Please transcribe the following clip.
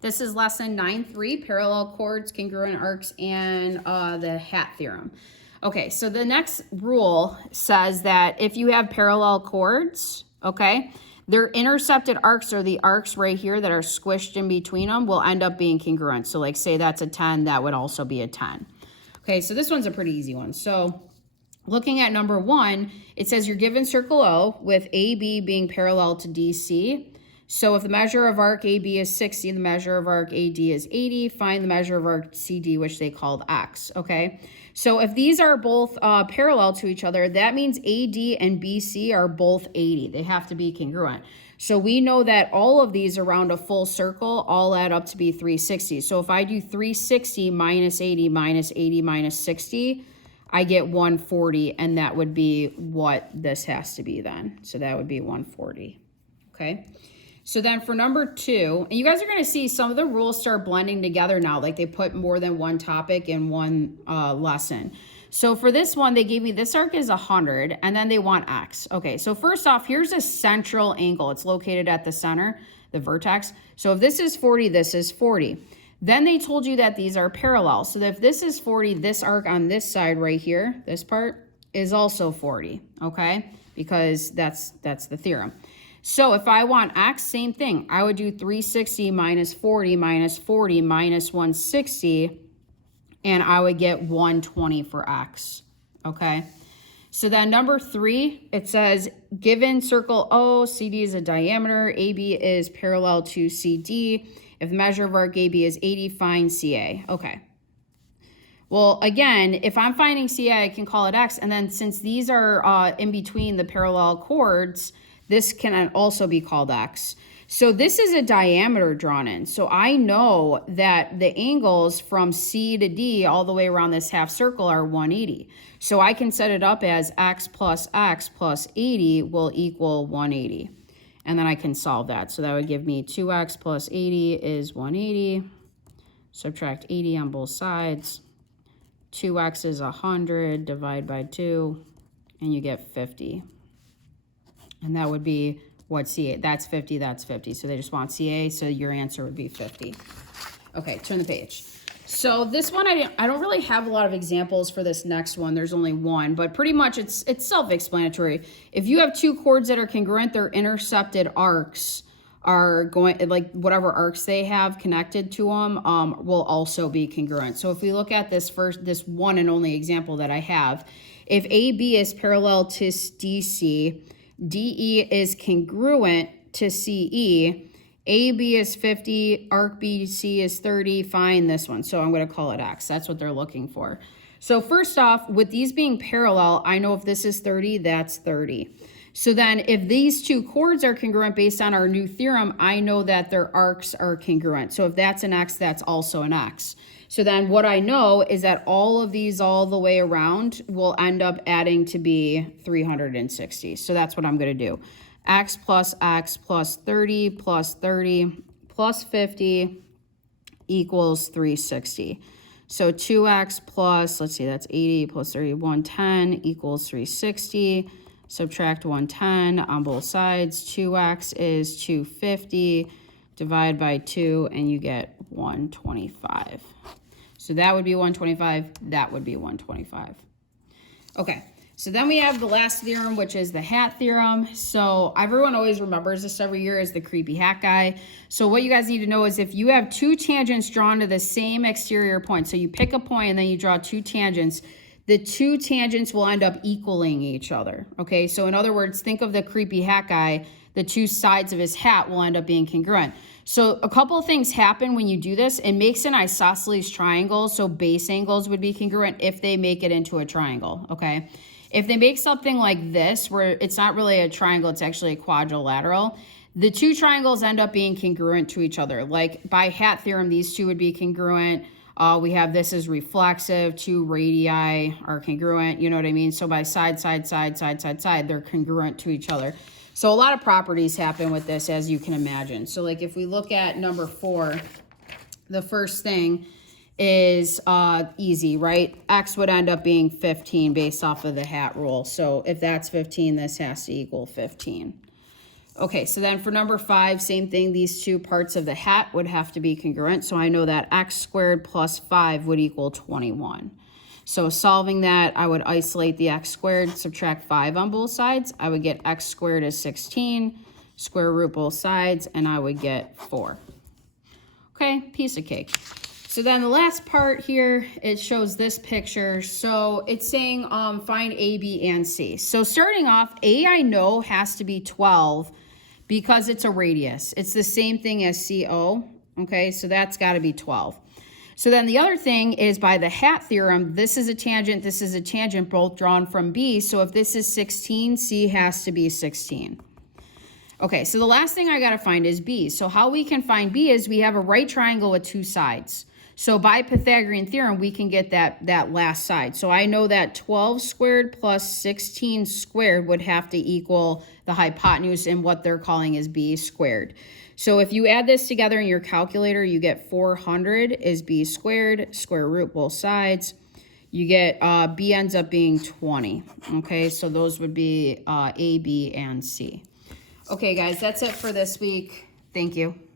This is lesson 9.3, parallel chords, congruent arcs, and the hat theorem. Okay, so the next rule says that if you have parallel chords, okay, their intercepted arcs, or the arcs right here that are squished in between them, will end up being congruent. So like say that's a 10, that would also be a 10. Okay, so this one's a pretty easy one. So looking at number 1, it says you're given circle O with AB being parallel to DC. So if the measure of arc AB is 60, the measure of arc AD is 80, find the measure of arc CD, which they called X, okay? So if these are both parallel to each other, that means AD and BC are both 80. They have to be congruent. So we know that all of these around a full circle all add up to be 360. So if I do 360 minus 80 minus 80 minus 60, I get 140, and that would be what this has to be then. So that would be 140, okay? So then for number 2, and you guys are going to see some of the rules start blending together now, like they put more than one topic in one lesson. So for this one, they gave me this arc is 100, and then they want X. Okay, so first off, here's a central angle. It's located at the center, the vertex. So if this is 40, this is 40. Then they told you that these are parallel. So if this is 40, this arc on this side right here, this part, is also 40, okay? Because that's the theorem. So if I want X, same thing. I would do 360 minus 40 minus 40 minus 160, and I would get 120 for X, okay? So then number 3, it says, given circle O, CD is a diameter, AB is parallel to CD. If the measure of arc AB is 80, find CA. Okay. Well, again, if I'm finding CA, I can call it X. And then since these are in between the parallel chords, this can also be called X. So this is a diameter drawn in. So I know that the angles from C to D all the way around this half circle are 180. So I can set it up as X plus 80 will equal 180. And then I can solve that. So that would give me 2x plus 80 is 180. Subtract 80 on both sides. 2x is 100, divide by 2, and you get 50. And that would be what CA, that's 50, that's 50. So they just want CA, so your answer would be 50. Okay, turn the page. So this one, I don't really have a lot of examples for this next one. There's only one, but pretty much it's self-explanatory. If you have two chords that are congruent, their intercepted arcs are going, like whatever arcs they have connected to them will also be congruent. So if we look at this one and only example that I have, if AB is parallel to DC, DE is congruent to CE, AB is 50, arc BC is 30, find this one. So I'm going to call it X. That's what they're looking for. So first off, with these being parallel, I know if this is 30, that's 30. So then if these two chords are congruent based on our new theorem, I know that their arcs are congruent. So if that's an X, that's also an X. So then what I know is that all of these all the way around will end up adding to be 360. So that's what I'm going to do. X plus 30 plus 30 plus 50 equals 360. So 2x plus, let's see, that's 80 plus 30, 110 equals 360. Subtract 110 on both sides. 2x is 250. Divide by 2, and you get 125. So that would be 125. That would be 125. Okay. So then we have the last theorem, which is the hat theorem. So everyone always remembers this every year as the creepy hat guy. So what you guys need to know is if you have two tangents drawn to the same exterior point, so you pick a point and then you draw two tangents, the two tangents will end up equaling each other, okay? So in other words, think of the creepy hat guy. The two sides of his hat will end up being congruent. So a couple of things happen when you do this. It makes an isosceles triangle, so base angles would be congruent if they make it into a triangle, okay? If they make something like this, where it's not really a triangle, it's actually a quadrilateral, the two triangles end up being congruent to each other. Like by hat theorem, these two would be congruent. We have this is reflexive, two radii are congruent, you know what I mean? So by side, they're congruent to each other. So a lot of properties happen with this, as you can imagine. So like if we look at number 4, the first thing is easy, right? X would end up being 15 based off of the hat rule. So if that's 15, this has to equal 15. Okay, so then for number 5, same thing. These two parts of the hat would have to be congruent. So I know that x squared plus 5 would equal 21. So solving that, I would isolate the x squared, subtract 5 on both sides. I would get x squared is 16, square root both sides, and I would get 4. Okay, piece of cake. So then the last part here, it shows this picture. So it's saying find A, B, and C. So starting off, A I know has to be 12 because it's a radius. It's the same thing as CO, okay? So that's got to be 12. So then the other thing is by the hat theorem, this is a tangent, both drawn from B. So if this is 16, C has to be 16. Okay, so the last thing I got to find is B. So how we can find B is we have a right triangle with 2 sides. So by Pythagorean theorem, we can get that last side. So I know that 12 squared plus 16 squared would have to equal the hypotenuse in what they're calling is B squared. So if you add this together in your calculator, you get 400 is B squared, square root both sides. You get B ends up being 20. Okay, so those would be A, B, and C. Okay, guys, that's it for this week. Thank you.